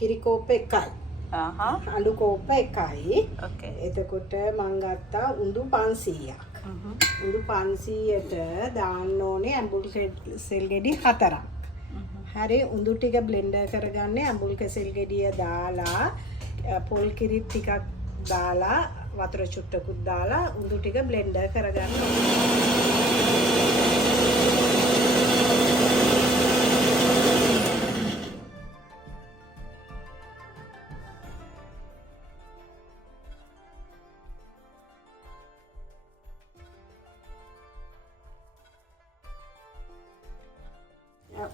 කිරි කෝප්ප එකයි. අඬු කෝප්ප එකයි. ඕකේ. එතකොට මං ගත්තා උඳු 500ක්. උඳු 500ට දාන්න ඕනේ ඇඹුල් සෙල් ගෙඩි 4ක්. හරි උඳු ටික බ්ලෙන්ඩර් කරගන්නේ ඇඹුල් කෙසෙල් ගෙඩිය දාලා පොල් කිරි ටිකක් දාලා වතුර චුට්ටකුත් දාලා උඳු ටික බ්ලෙන්ඩර් කරගන්න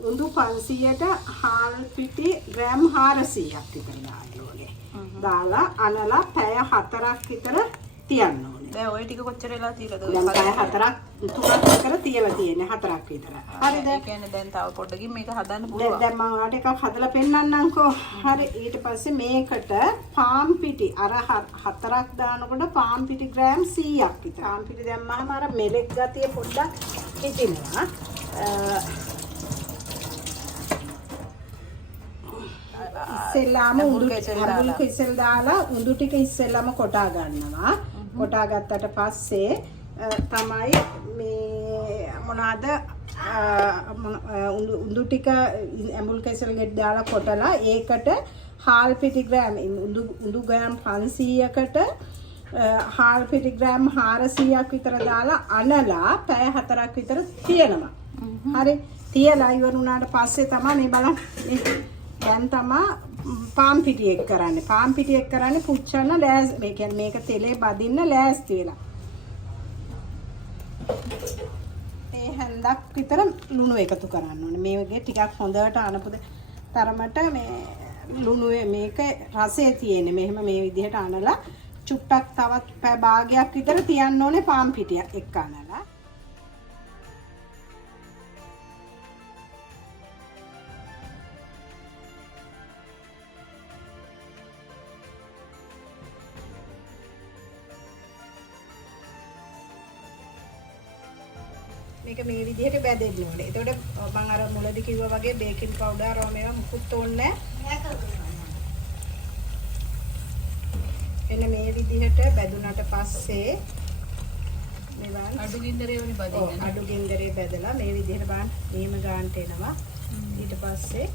උඳු 500ට හාල් පිටි ග්‍රෑම් 400ක් විතර දාන්න ඕනේ. දාලා අනලා පැය 4ක් විතර තියන්න ඕනේ. දැන් ওই ටික කොච්චර වෙලා තියලාද? දැන් පැය 3ක් විතර තියලා තියෙන්නේ 4ක් විතර. හරිද? ඒ කියන්නේ දැන් තව පොඩ්ඩකින් මේක හදන්න පුළුවන්. දැන් මම ඔයාලට එකක් හදලා පෙන්නන්නම්කෝ. හරි ඊට පස්සේ මේකට පාන් පිටි අර 4ක් දානකොට පාන් පිටි ග්‍රෑම් 100ක් විතර. පාන් පිටි දැම්මම අර මෙලෙක් ගතිය පොඩ්ඩක් හිටිනවා. ඉස්සෙල්ලාම උඳු කෙසෙල් දාලා උඳු ටික ඉස්සෙල්ලාම කොටා ගන්නවා. කොටා ගත්තට පස්සේ තමයි මේ මොනවාද උඳු ටික ඇඹුල් කෙසෙල් ගෙඩි දාලා කොටලා ඒකට හාල් පිටි ග්‍රෑම් උඳු ග්‍රෑම් 500කට හාල් පිටි ග්‍රෑම් 400ක් විතර දාලා අනලා පැය 4ක් විතර තියනවා. හරි තියලා ඉවර වුණාට පස්සේ තමයි මේ බලන්න දැන් තමයි පාන් පිටි එක් කරන්නේ. පාන් පිටි එක් කරන්නේ පුච්චන්න ලෑස්ති. මේ කියන්නේ මේක තෙලේ බදින්න ලෑස්ති වෙලා. මේ හැන්දක් විතර ලුණු එකතු කරන්න ඕනේ. මේ වගේ ටිකක් හොඳට අනපුද තරමට මේ ලුණු මේක රසය තියෙන්නේ. මෙහෙම මේ විදිහට අනලා චුට්ටක් තවත් පැය භාගයක් විතර තියන්න ඕනේ පාන් පිටිය එක්ක අනලා. මේක මේ විදිහට බැදෙන්න ඕනේ. එතකොට මම අර මුලදී කිව්වා වගේ බේකින් පවුඩර් අරව මේවා මුකුත් ඕනේ නැහැ. එන්න මේ විදිහට බැදුනට පස්සේ මේවා අඩු ගින්දරේ වනේ බදින්න. අඩු ගින්දරේ බැදලා මේ විදිහට බලන්න මෙහෙම ගන්නට එනවා. ඊට පස්සේ